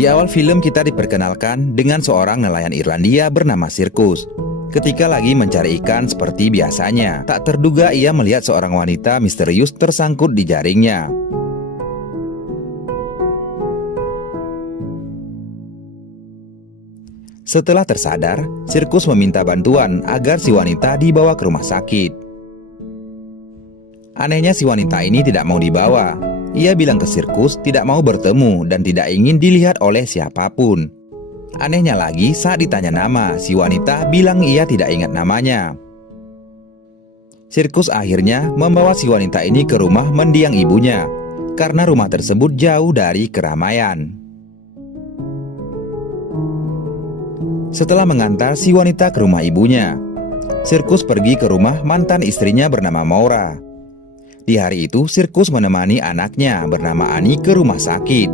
Di awal film kita diperkenalkan dengan seorang nelayan Irlandia bernama Sirkus. Ketika lagi mencari ikan seperti biasanya, tak terduga ia melihat seorang wanita misterius tersangkut di jaringnya. Setelah tersadar, Sirkus meminta bantuan agar si wanita dibawa ke rumah sakit. Anehnya si wanita ini tidak mau dibawa. Ia bilang ke Sirkus tidak mau bertemu dan tidak ingin dilihat oleh siapapun. Anehnya lagi, saat ditanya nama, si wanita bilang ia tidak ingat namanya. Sirkus akhirnya membawa si wanita ini ke rumah mendiang ibunya, karena rumah tersebut jauh dari keramaian. Setelah mengantar si wanita ke rumah ibunya, Sirkus pergi ke rumah mantan istrinya bernama Maura. Di hari itu, Sirkus menemani anaknya bernama Ani ke rumah sakit.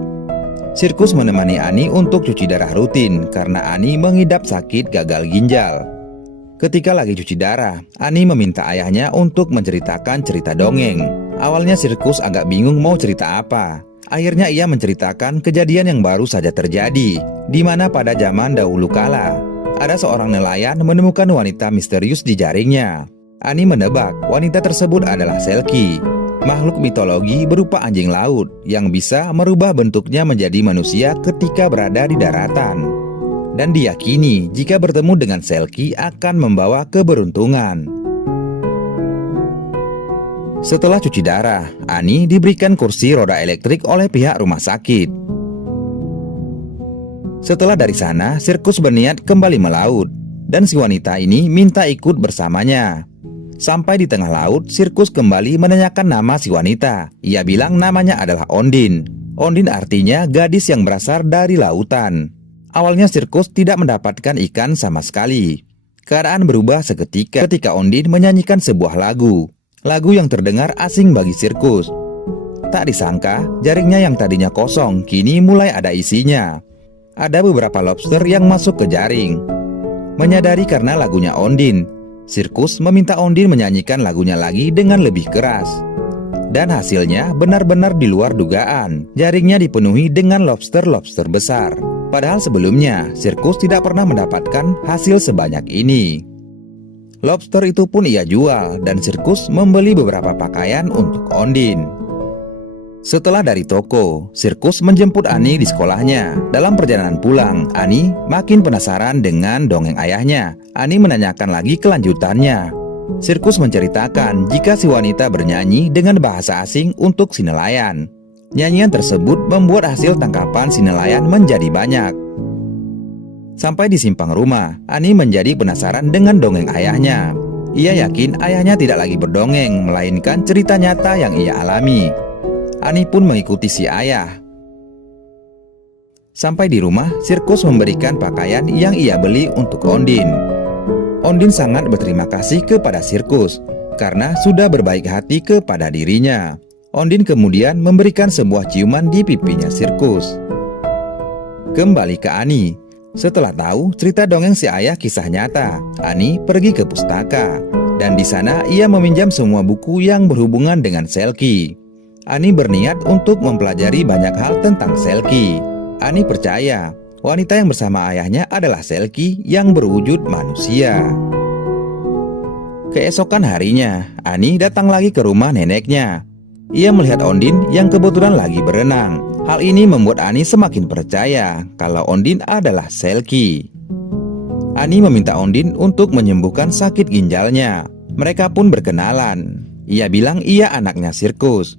Sirkus menemani Ani untuk cuci darah rutin karena Ani mengidap sakit gagal ginjal. Ketika lagi cuci darah, Ani meminta ayahnya untuk menceritakan cerita dongeng. Awalnya Sirkus agak bingung mau cerita apa. Akhirnya ia menceritakan kejadian yang baru saja terjadi, di mana pada zaman dahulu kala, ada seorang nelayan menemukan wanita misterius di jaringnya. Ani menebak wanita tersebut adalah Selkie, makhluk mitologi berupa anjing laut yang bisa merubah bentuknya menjadi manusia ketika berada di daratan. Dan diyakini jika bertemu dengan Selkie akan membawa keberuntungan. Setelah cuci darah, Ani diberikan kursi roda elektrik oleh pihak rumah sakit. Setelah dari sana, Sirkus berniat kembali melaut, dan si wanita ini minta ikut bersamanya. Sampai di tengah laut, Sirkus kembali menanyakan nama si wanita. Ia bilang namanya adalah Ondine. Ondine artinya gadis yang berasal dari lautan. Awalnya Sirkus tidak mendapatkan ikan sama sekali. Keadaan berubah seketika ketika Ondine menyanyikan sebuah lagu. Lagu yang terdengar asing bagi Sirkus. Tak disangka, jaringnya yang tadinya kosong kini mulai ada isinya. Ada beberapa lobster yang masuk ke jaring. Menyadari karena lagunya Ondine, Sirkus meminta Ondine menyanyikan lagunya lagi dengan lebih keras. Dan hasilnya benar-benar di luar dugaan. Jaringnya dipenuhi dengan lobster-lobster besar. Padahal sebelumnya, Sirkus tidak pernah mendapatkan hasil sebanyak ini. Lobster itu pun ia jual, dan Sirkus membeli beberapa pakaian untuk Ondine. Setelah dari toko, Sirkus menjemput Ani di sekolahnya. Dalam perjalanan pulang, Ani makin penasaran dengan dongeng ayahnya. Ani menanyakan lagi kelanjutannya. Sirkus menceritakan jika si wanita bernyanyi dengan bahasa asing untuk si nelayan. Nyanyian tersebut membuat hasil tangkapan si nelayan menjadi banyak. Sampai di simpang rumah, Ani menjadi penasaran dengan dongeng ayahnya. Ia yakin ayahnya tidak lagi berdongeng, melainkan cerita nyata yang ia alami. Ani pun mengikuti si ayah. Sampai di rumah, Sirkus memberikan pakaian yang ia beli untuk Ondine. Ondine sangat berterima kasih kepada Sirkus karena sudah berbaik hati kepada dirinya. Ondine kemudian memberikan sebuah ciuman di pipinya Sirkus. Kembali ke Ani. Setelah tahu cerita dongeng si ayah kisah nyata, Ani pergi ke pustaka. Dan di sana ia meminjam semua buku yang berhubungan dengan Selkie. Ani berniat untuk mempelajari banyak hal tentang Selkie. Ani percaya wanita yang bersama ayahnya adalah Selkie yang berwujud manusia. Keesokan harinya, Ani datang lagi ke rumah neneknya. Ia melihat Ondine yang kebetulan lagi berenang. Hal ini membuat Ani semakin percaya kalau Ondine adalah Selkie. Ani meminta Ondine untuk menyembuhkan sakit ginjalnya. Mereka pun berkenalan. Ia bilang ia anaknya Sirkus.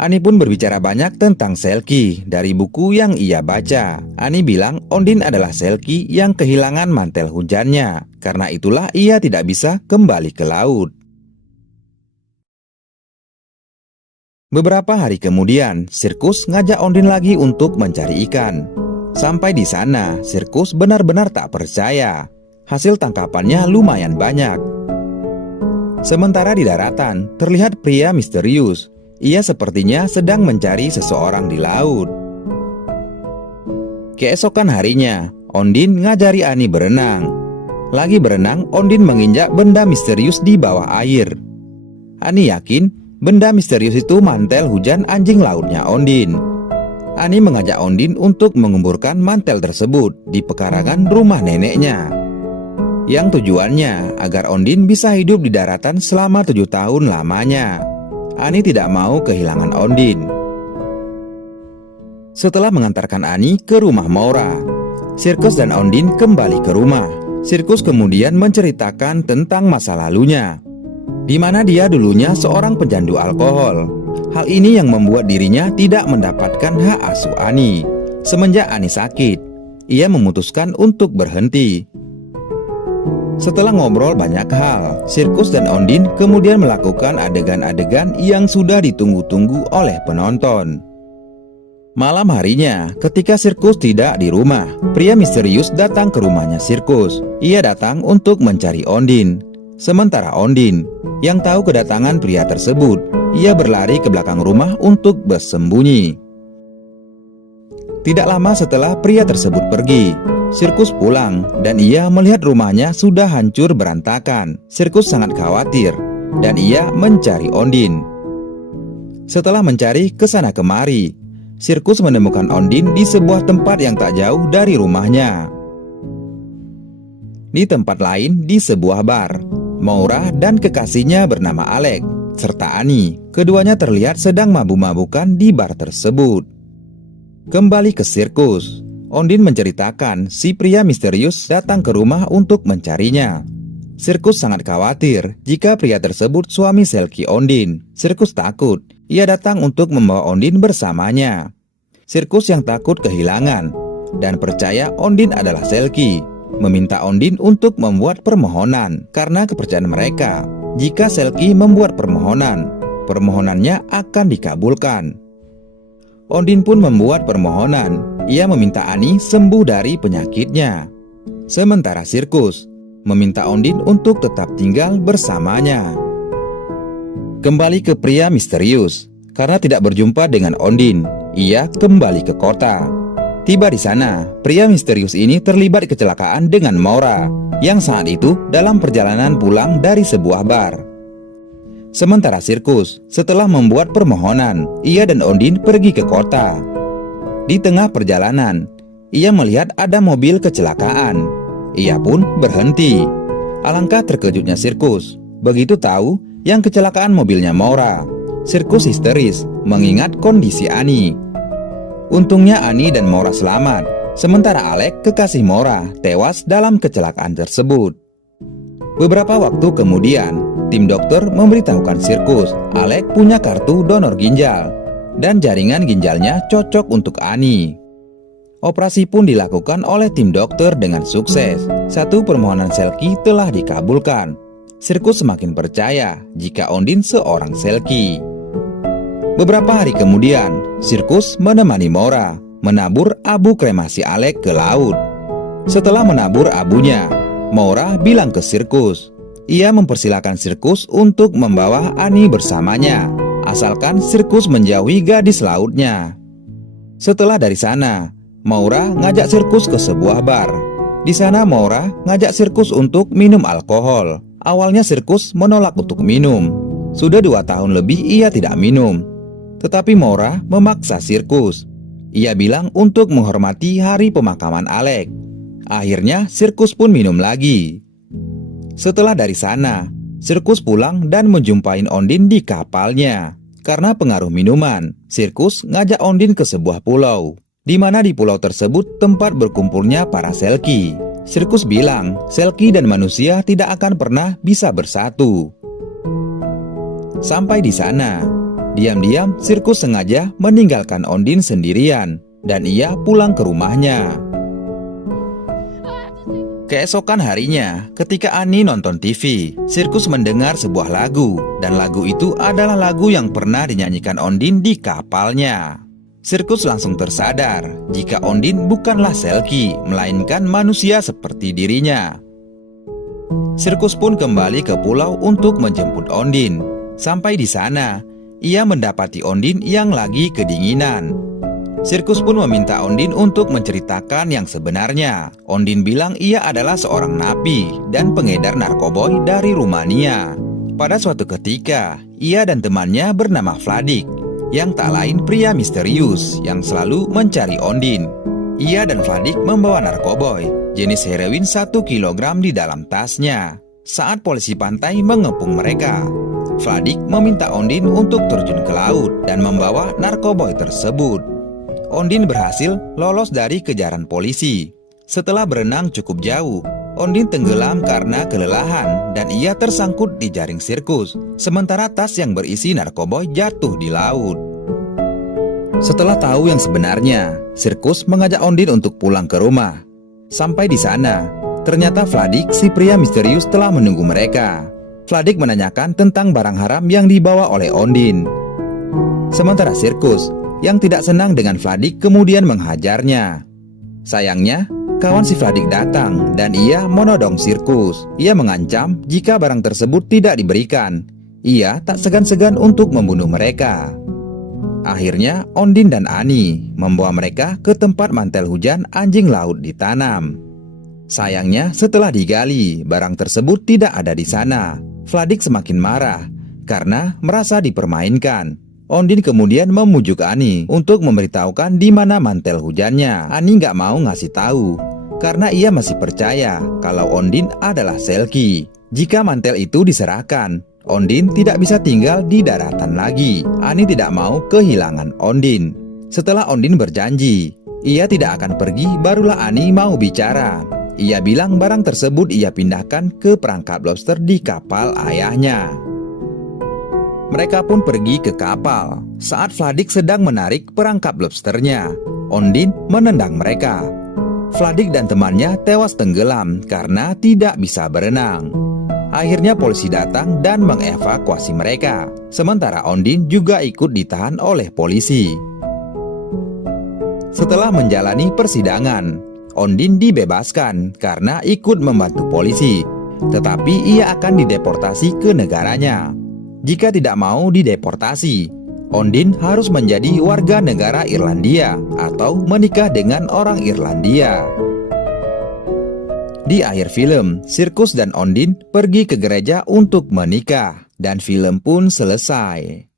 Ani pun berbicara banyak tentang Selkie dari buku yang ia baca. Ani bilang Ondine adalah Selkie yang kehilangan mantel hujannya. Karena itulah ia tidak bisa kembali ke laut. Beberapa hari kemudian, Sirkus ngajak Ondine lagi untuk mencari ikan. Sampai di sana, Sirkus benar-benar tak percaya. Hasil tangkapannya lumayan banyak. Sementara di daratan, terlihat pria misterius. Ia sepertinya sedang mencari seseorang di laut. Keesokan harinya, Ondine ngajari Ani berenang. Lagi berenang, Ondine menginjak benda misterius di bawah air. Ani yakin benda misterius itu mantel hujan anjing lautnya Ondine. Ani mengajak Ondin untuk menguburkan mantel tersebut di pekarangan rumah neneknya, yang tujuannya agar Ondin bisa hidup di daratan selama 7 tahun lamanya. Ani tidak mau kehilangan Ondin. Setelah mengantarkan Ani ke rumah Maura, Sirkus dan Ondin kembali ke rumah. Sirkus kemudian menceritakan tentang masa lalunya, di mana dia dulunya seorang pecandu alkohol. Hal ini yang membuat dirinya tidak mendapatkan hak asuh Ani. Semenjak Ani sakit, ia memutuskan untuk berhenti. Setelah ngobrol banyak hal, Sirkus dan Ondin kemudian melakukan adegan-adegan yang sudah ditunggu-tunggu oleh penonton. Malam harinya, ketika Sirkus tidak di rumah, pria misterius datang ke rumahnya Sirkus. Ia datang untuk mencari Ondin. Sementara Ondin, yang tahu kedatangan pria tersebut, ia berlari ke belakang rumah untuk bersembunyi. Tidak lama setelah pria tersebut pergi, Sirkus pulang dan ia melihat rumahnya sudah hancur berantakan. Sirkus sangat khawatir dan ia mencari Ondin. Setelah mencari ke sana kemari, Sirkus menemukan Ondin di sebuah tempat yang tak jauh dari rumahnya. Di tempat lain, di sebuah bar, Maura dan kekasihnya bernama Alex serta Ani, keduanya terlihat sedang mabuk-mabukan di bar tersebut. Kembali ke Sirkus, Ondin menceritakan si pria misterius datang ke rumah untuk mencarinya. Sirkus sangat khawatir jika pria tersebut suami Selkie Ondin. Sirkus takut ia datang untuk membawa Ondin bersamanya. Sirkus yang takut kehilangan dan percaya Ondin adalah Selkie, meminta Ondin untuk membuat permohonan karena kepercayaan mereka. Jika Selkie membuat permohonan, permohonannya akan dikabulkan. Ondin pun membuat permohonan. Ia meminta Ani sembuh dari penyakitnya. Sementara Sirkus meminta Ondin untuk tetap tinggal bersamanya. Kembali ke pria misterius. Karena tidak berjumpa dengan Ondin, ia kembali ke kota. Tiba di sana, pria misterius ini terlibat kecelakaan dengan Maura, yang saat itu dalam perjalanan pulang dari sebuah bar. Sementara Sirkus, setelah membuat permohonan, ia dan Ondin pergi ke kota. Di tengah perjalanan, ia melihat ada mobil kecelakaan. Ia pun berhenti. Alangkah terkejutnya Sirkus begitu tahu yang kecelakaan mobilnya Maura. Sirkus histeris mengingat kondisi Ani. Untungnya Ani dan Maura selamat, sementara Alex, kekasih Maura, tewas dalam kecelakaan tersebut. Beberapa waktu kemudian, tim dokter memberitahukan Sirkus Alex punya kartu donor ginjal dan jaringan ginjalnya cocok untuk Ani. Operasi pun dilakukan oleh tim dokter dengan sukses. Satu permohonan Selkie telah dikabulkan. Sirkus semakin percaya jika Ondin seorang Selkie. Beberapa hari kemudian, Sirkus menemani Maura menabur abu kremasi Alex ke laut. Setelah menabur abunya, Maura bilang ke Sirkus, ia mempersilahkan Sirkus untuk membawa Ani bersamanya, asalkan Sirkus menjauhi gadis lautnya. Setelah dari sana, Maura ngajak Sirkus ke sebuah bar. Di sana Maura ngajak Sirkus untuk minum alkohol. Awalnya Sirkus menolak untuk minum. Sudah 2 tahun lebih ia tidak minum. Tetapi Maura memaksa Sirkus. Ia bilang untuk menghormati hari pemakaman Alex. Akhirnya Sirkus pun minum lagi. Setelah dari sana, Sirkus pulang dan menjumpai Ondin di kapalnya. Karena pengaruh minuman, Sirkus ngajak Ondin ke sebuah pulau, di mana di pulau tersebut tempat berkumpulnya para Selkie. Sirkus bilang Selkie dan manusia tidak akan pernah bisa bersatu. Sampai di sana, diam-diam Sirkus sengaja meninggalkan Ondin sendirian dan ia pulang ke rumahnya. Keesokan harinya, ketika Ani nonton TV, Sirkus mendengar sebuah lagu, dan lagu itu adalah lagu yang pernah dinyanyikan Ondin di kapalnya. Sirkus langsung tersadar jika Ondin bukanlah Selkie, melainkan manusia seperti dirinya. Sirkus pun kembali ke pulau untuk menjemput Ondin. Sampai di sana, ia mendapati Ondin yang lagi kedinginan. Sirkus pun meminta Ondin untuk menceritakan yang sebenarnya. Ondin bilang ia adalah seorang napi dan pengedar narkoboy dari Rumania. Pada suatu ketika, ia dan temannya bernama Vladik yang tak lain pria misterius yang selalu mencari Ondin. Ia dan Vladik membawa narkoboy jenis heroin 1 kilogram di dalam tasnya. Saat polisi pantai mengepung mereka, Vladik meminta Ondin untuk terjun ke laut dan membawa narkoboy tersebut. Ondin berhasil lolos dari kejaran polisi. Setelah berenang cukup jauh, Ondin tenggelam karena kelelahan dan ia tersangkut di jaring sirkus, sementara tas yang berisi narkoboy jatuh di laut. Setelah tahu yang sebenarnya, sirkus mengajak Ondin untuk pulang ke rumah. Sampai di sana, ternyata Vladik, si pria misterius, telah menunggu mereka. Vladik menanyakan tentang barang haram yang dibawa oleh Ondin. Sementara sirkus, yang tidak senang dengan Vladik, kemudian menghajarnya. Sayangnya, kawan si Vladik datang dan ia menodong sirkus. Ia mengancam jika barang tersebut tidak diberikan. Ia tak segan-segan untuk membunuh mereka. Akhirnya Ondin dan Ani membawa mereka ke tempat mantel hujan anjing laut ditanam. Sayangnya setelah digali, barang tersebut tidak ada di sana. Vladik semakin marah karena merasa dipermainkan. Ondin kemudian memujuk Ani untuk memberitahukan di mana mantel hujannya. Ani nggak mau ngasih tahu karena ia masih percaya kalau Ondin adalah Selkie. Jika mantel itu diserahkan, Ondin tidak bisa tinggal di daratan lagi. Ani tidak mau kehilangan Ondin. Setelah Ondin berjanji ia tidak akan pergi, barulah Ani mau bicara. Ia bilang barang tersebut ia pindahkan ke perangkap lobster di kapal ayahnya. Mereka pun pergi ke kapal. Saat Vladik sedang menarik perangkap lobsternya, Ondin menendang mereka. Vladik dan temannya tewas tenggelam karena tidak bisa berenang. Akhirnya polisi datang dan mengevakuasi mereka. Sementara Ondin juga ikut ditahan oleh polisi. Setelah menjalani persidangan, Ondin dibebaskan karena ikut membantu polisi. Tetapi ia akan dideportasi ke negaranya. Jika tidak mau dideportasi, Ondin harus menjadi warga negara Irlandia atau menikah dengan orang Irlandia. Di akhir film, Sirkus dan Ondin pergi ke gereja untuk menikah dan film pun selesai.